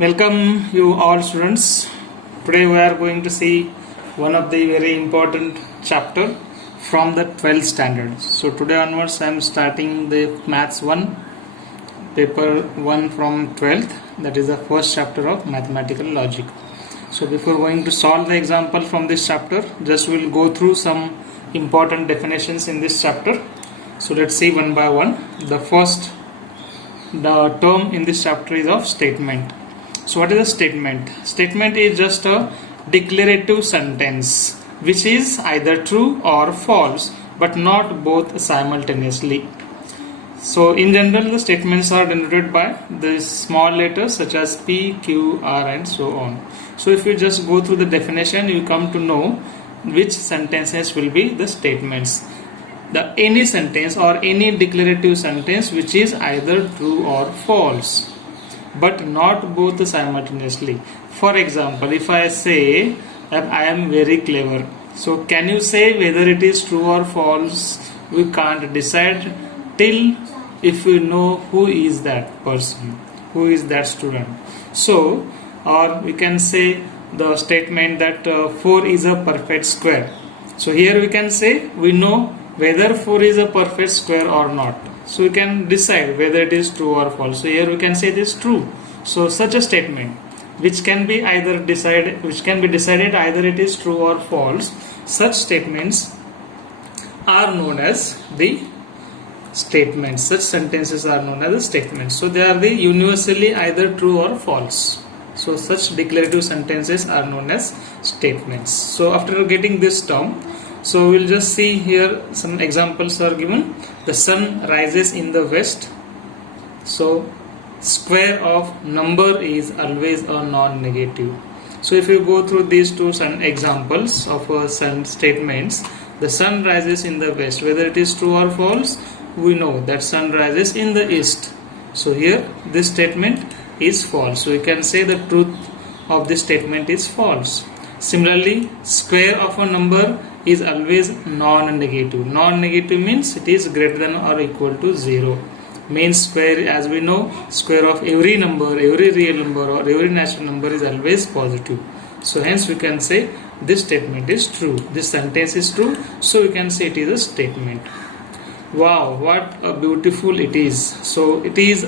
Welcome you all students. Today we are going to see one of the very important chapter from the 12th standard. So today onwards I am starting the maths 1 paper 1 from 12th, that is the first chapter of mathematical logic. So before going to solve the example from this chapter, just we'll go through some important definitions in this chapter. So let's see one by one. The term in this chapter is of statement. So what is a statement? Statement is just a declarative sentence which is either true or false, but not both simultaneously. So in general the statements are denoted by the small letters such as P, Q, R and so on. So if you just go through the definition, you come to know which sentences will be the statements. Any sentence or any declarative sentence which is either true or false, but not both simultaneously. For example, if I say that I am very clever, so can you say whether it is true or false? We can't decide till if we know who is that person, who is that student. So, or we can say the statement that 4 is a perfect square. So here we can say we know whether 4 is a perfect square or not. So we can decide whether it is true or false. So here we can say it is true. So such a statement which can be decided either it is true or false, such statements are known as the statements. Such sentences are known as the statements. So they are the universally either true or false. So such declarative sentences are known as statements. So after getting this term, so we'll just see here some examples are given. The sun rises in the west. So square of number is always a non-negative. So if you go through these two examples of sun statements, the sun rises in the west, whether it is true or false, we know that sun rises in the east. So here this statement is false. So we can say the truth of this statement is false. Similarly, square of a number is always non-negative. Non-negative means it is greater than or equal to 0. Means square, as we know, square of every number, every real number or every natural number is always positive. So hence we can say this statement is true. This sentence is true. So we can say it is a statement. Wow, what a beautiful it is. So it is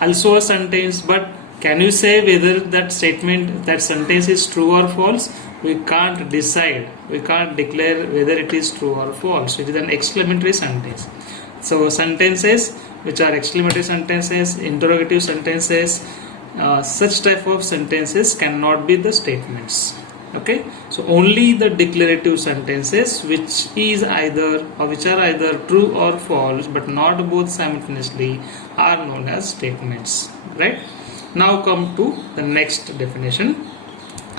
also a sentence, but can you say whether that statement, that sentence is true or false? We can't decide. We can't declare whether it is true or false. It is an exclamatory sentence. So sentences which are exclamatory sentences, interrogative sentences, such type of sentences cannot be the statements. Okay, so only the declarative sentences which are either true or false, but not both simultaneously, are known as statements. Right? Now come to the next definition,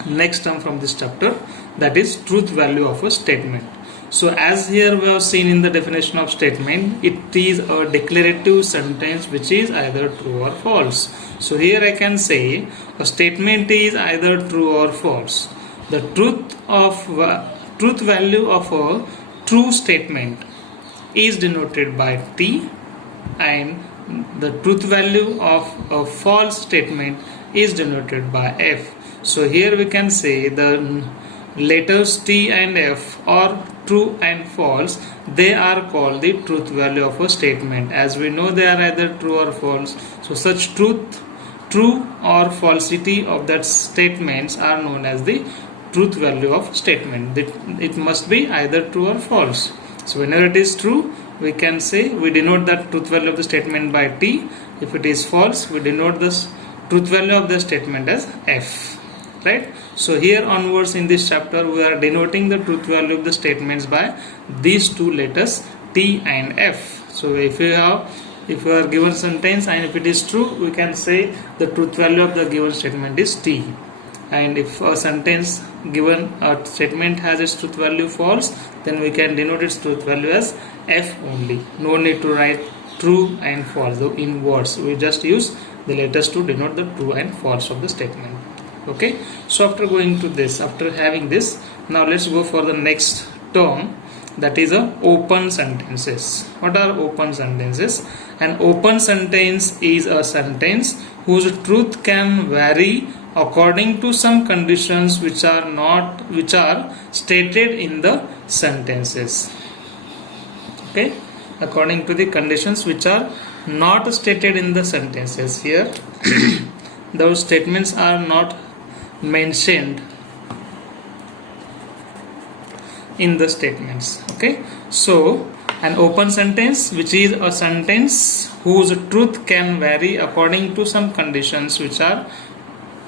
next term from this chapter, that is truth value of a statement. So as here we have seen in the definition of statement, it is a declarative sentence which is either true or false. So here I can say a statement is either true or false. The truth value of a true statement is denoted by T, and the truth value of a false statement is denoted by F. So here we can say the letters T and F are true and false. They are called the truth value of a statement. As we know, they are either true or false. So such true or falsity of that statements are known as the truth value of statement. It must be either true or false. So whenever it is true, we can say we denote that truth value of the statement by T. If it is false, we denote this truth value of the statement as F. Right? So here onwards in this chapter we are denoting the truth value of the statements by these two letters T and F. So if you are given sentence and if it is true, we can say the truth value of the given statement is T. And if a sentence given a statement has its truth value false, then we can denote its truth value as F only. No need to write true and false in words. We just use the letters to denote the true and false of the statement. Okay, so after having this, now let's go for the next term, that is open sentences. What are open sentences? An open sentence is a sentence whose truth can vary according to some conditions which are stated in the sentences. Okay, according to the conditions which are not stated in the sentences. Here those statements are not mentioned in the statements. Okay, so an open sentence, which is a sentence whose truth can vary according to some conditions which are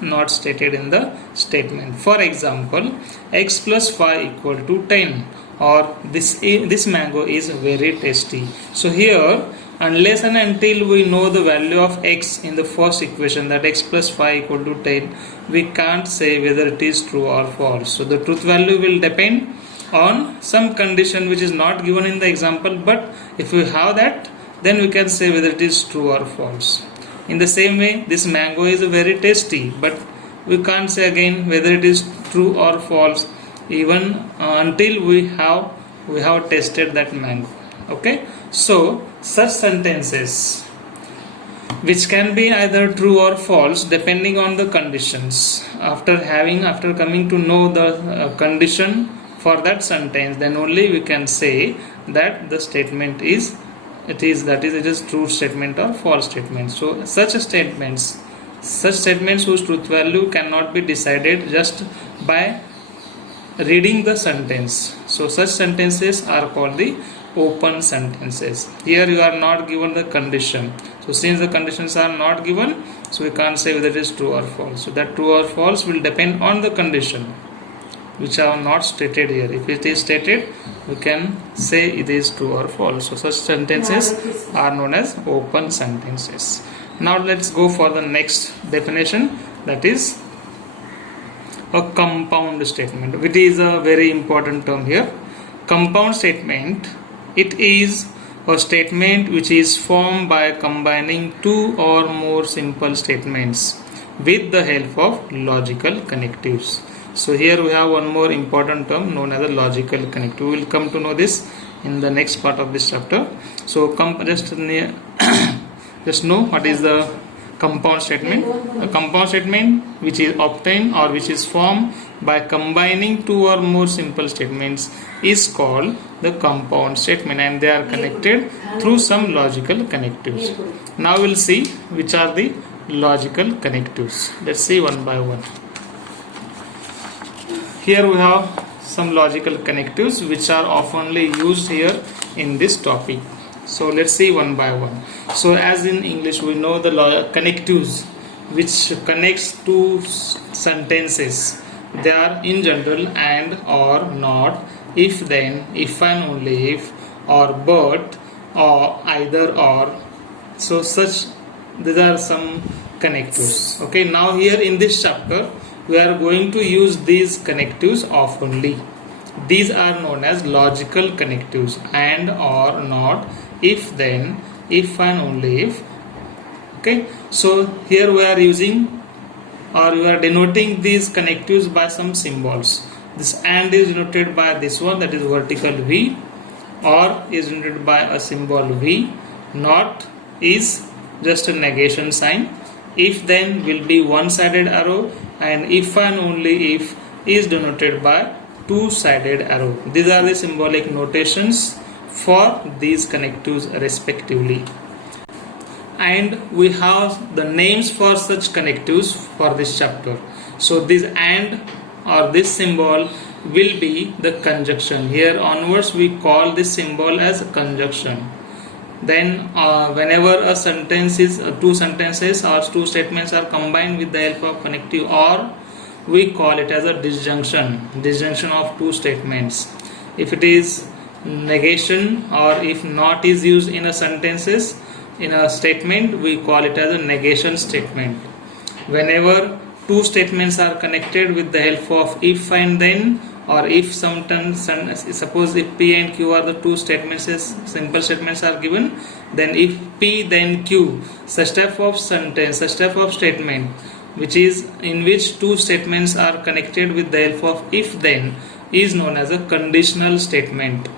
not stated in the statement. For example, x plus 5 equal to 10, or this mango is very tasty. So here, unless and until we know the value of x in the first equation, that x plus 5 equal to 10, we can't say whether it is true or false. So the truth value will depend on some condition which is not given in the example, but if we have that, then we can say whether it is true or false. In the same way, this mango is very tasty, but we can't say again whether it is true or false even until we have tasted that mango. Okay, so such sentences which can be either true or false depending on the conditions. After coming to know the condition for that sentence, then only we can say that the statement is it is true statement or false statement. So such statements whose truth value cannot be decided just by reading the sentence. So such sentences are called the open sentences. Here you are not given the condition. So since the conditions are not given, so we can't say whether it is true or false. So that true or false will depend on the condition which are not stated here. If it is stated, we can say it is true or false. So such sentences are known as open sentences. Now let's go for the next definition, that is a compound statement, which is a very important term here. Compound statement, it is a statement which is formed by combining two or more simple statements with the help of logical connectives. So here we have one more important term known as a logical connective. We will come to know this in the next part of this chapter. So just know what is the compound statement. A compound statement which is obtained or which is formed by combining two or more simple statements is called the compound statement, and they are connected through some logical connectives. Now we'll see which are the logical connectives. Let's see one by one. Here we have some logical connectives which are oftenly used here in this topic. So let's see one by one. So as in English we know the connectives which connects two sentences. They are in general and, or, not, if then, if and only if, or but, or either or. So these are some connectives. Okay, now here in this chapter we are going to use these connectives oftenly. These are known as logical connectives: and, or, not, if then, if and only if. Okay, so here we are using, or we are denoting these connectives by some symbols. This and is denoted by this one, that is vertical V, or is denoted by a symbol V. Not is just a negation sign. If then will be one-sided arrow, and if and only if is denoted by two-sided arrow. These are the symbolic notations for these connectives respectively. And we have the names for such connectives for this chapter. So this and or this symbol will be the conjunction. Here onwards we call this symbol as a conjunction. Then whenever a sentence is two sentences or two statements are combined with the help of connective or, we call it as a disjunction of two statements. If it is negation or if not is used in a sentences, in a statement, we call it as a negation statement. Whenever two statements are connected with the help of if and then, or if sometimes, suppose if P and Q are the two statements, simple statements are given, then if P then Q, such type of sentence, such type of statement which is in which two statements are connected with the help of if then, is known as a conditional statement,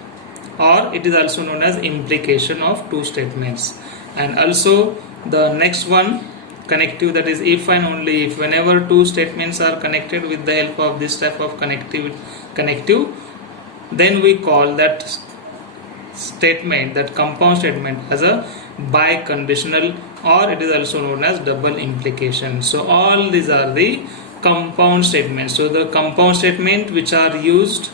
or it is also known as implication of two statements. And also the next one, connective, that is if and only if, whenever two statements are connected with the help of this type of connective, then we call that statement, that compound statement, as a biconditional, or it is also known as double implication. So all these are the compound statements. So the compound statement which are used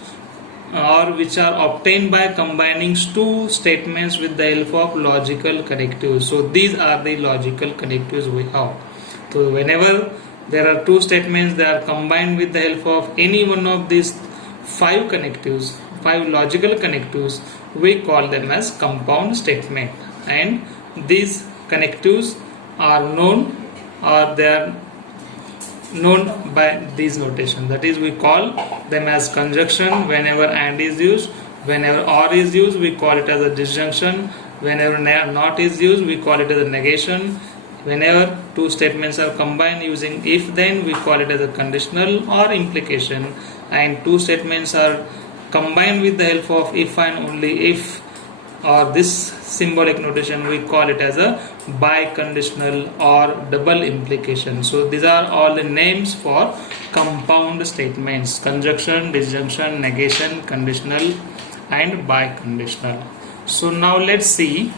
or which are obtained by combining two statements with the help of logical connectives. So these are the logical connectives we have. So whenever there are two statements, they are combined with the help of any one of these five logical connectives, we call them as compound statement. And these connectives are known, or they are known by these notation, that is we call them as conjunction whenever and is used, whenever or is used we call it as a disjunction, whenever not is used we call it as a negation, whenever two statements are combined using if then we call it as a conditional or implication, and two statements are combined with the help of if and only if, or this symbolic notation, we call it as a biconditional or double implication. So these are all the names for compound statements: conjunction, disjunction, negation, conditional and biconditional. So now let's see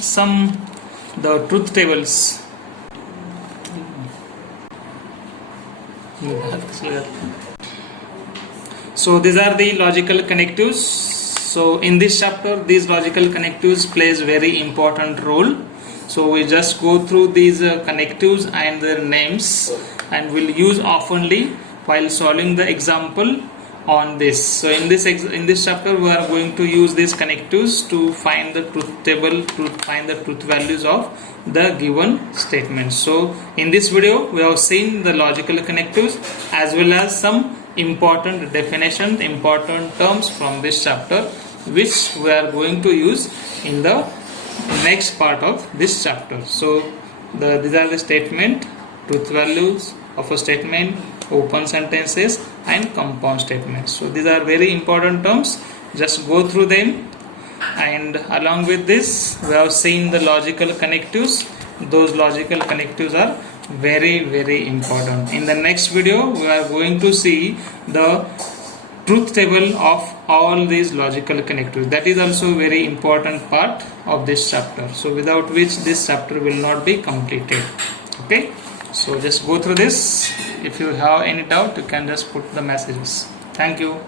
some the truth tables. So these are the logical connectives. So in this chapter, these logical connectives plays very important role. So we just go through these connectives and their names, and we'll use oftenly while solving the example on this. So in this chapter, we are going to use these connectives to find the truth table, to find the truth values of the given statements. So in this video, we have seen the logical connectives as well as some important definitions, important terms from this chapter, which we are going to use in the next part of this chapter. So these are the statement, truth values of a statement, open sentences and compound statements. So these are very important terms. Just go through them, and along with this we have seen the logical connectives. Those logical connectives are very, very important. In the next video, we are going to see the truth table of all these logical connectives. That is also very important part of this chapter. So without which this chapter will not be completed. Okay. So just go through this. If you have any doubt, you can just put the messages. Thank you.